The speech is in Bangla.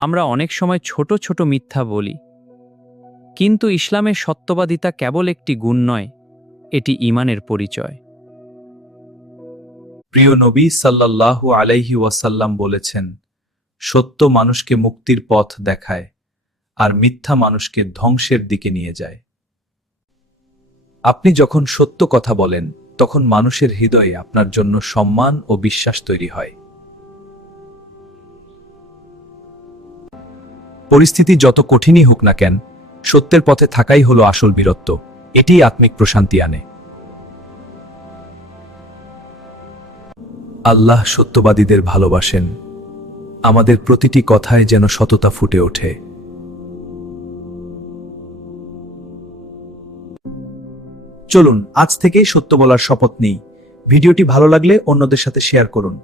আমরা অনেক সময় ছোট ছোট মিথ্যা বলি, কিন্তু ইসলামের সত্যবাদিতা কেবল একটি গুণ নয়, এটি ঈমানের পরিচয়। প্রিয় নবী সাল্লাল্লাহু আলাইহি ওয়াসাল্লাম বলেছেন, সত্য মানুষকে মুক্তির পথ দেখায় আর মিথ্যা মানুষকে ধ্বংসের দিকে নিয়ে যায়। আপনি যখন সত্য কথা বলেন, তখন মানুষের হৃদয়ে আপনার জন্য সম্মান ও বিশ্বাস তৈরি হয়। পরিস্থিতি যত কঠিনই হোক না কেন, সত্যের পথে থাকাই হলো আসল বীরত্ব। এটিই আত্মিক প্রশান্তি আনে। আল্লাহ সত্যবাদীদের ভালোবাসেন। আমাদের প্রতিটি কথায় যেন সততা ফুটে ওঠে। চলুন আজ থেকেই সত্য বলার শপথ নিই। ভিডিওটি ভালো লাগলে অন্যদের সাথে শেয়ার করুন।